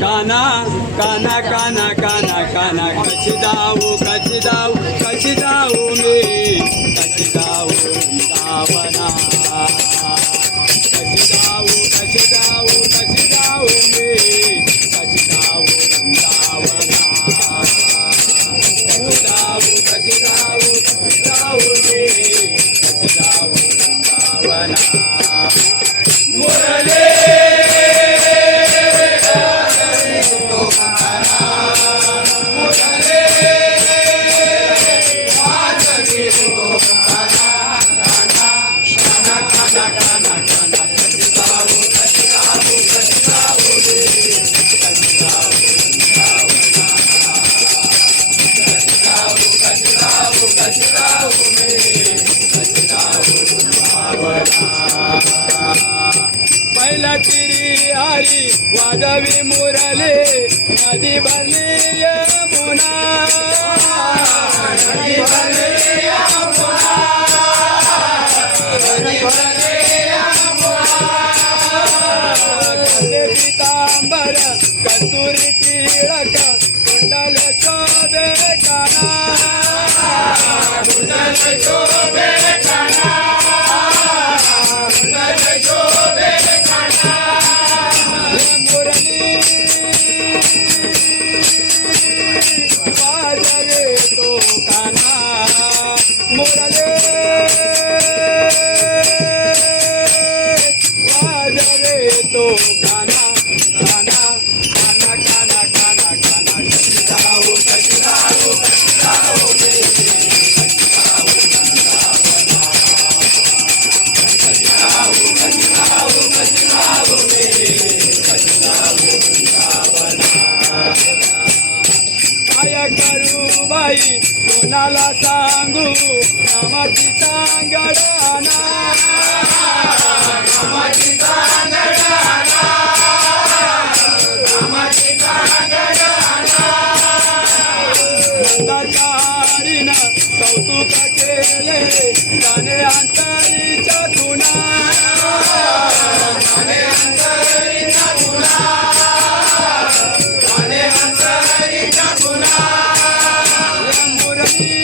काना काना काना काना काना कशी जाऊ कशी जाऊ कशी जाऊ मी कशी जाऊ वृंदावना कशी जाऊ कशी जाऊ कशी जाऊ मी कशी जाऊ वृंदावना कशी जाऊ कशी जाऊ कशी जाऊ मी कशी जाऊ वृंदावना मुरली पहिला तिरी हरी वाजवी मुरली नदी भरली यमुना नदी भरली यमुना नदी भरली यमुना काले पीतांबर कस्तुरी टिळक कुंडल शोभे काना कुंडल शोभे काना कुंडल शोभे काना मुरली वाजवे तो काना मुरली वाजवे तो काना काना काना काना काना काना कशी जाऊ कशी जाऊ कशी जाऊ कशी जाऊ कशी जाऊ कशी जाऊ कशी जाऊ कशी जाऊ काय करू बाई कोणाला सांगू नामाची सांगडाना नामाची सांगडाना नामाची सांगडाना नंदाचारीनं कौतुक केले गाणे अंतरीच्या खुणा गाणे अंतरीच्या खुणा गाणे अंतरीच्या खुणा मुरली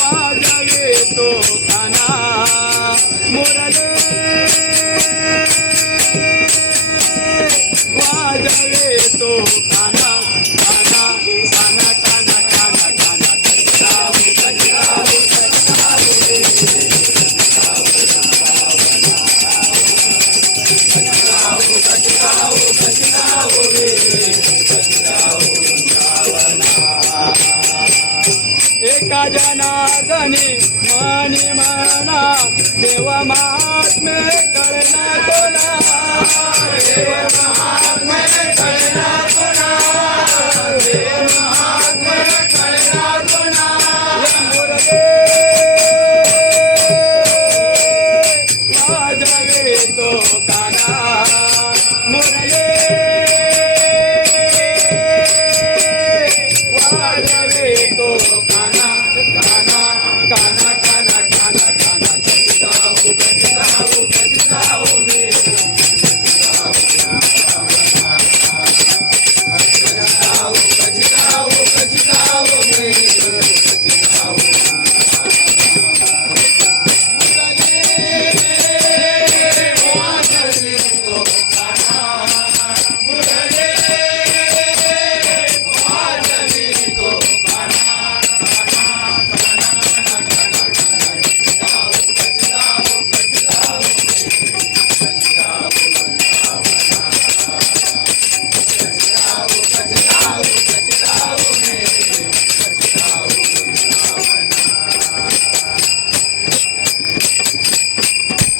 वाजवे तो काना मुरली वाजवे तो काना काना काना काना काना काना कशी जाऊ कशी जाऊ कशी जाऊ कशी जाऊ कशी जाऊ कशी जाऊ वृंदावना एका जनार्दनी मनी म्हणा देव महात्मे कळना कोला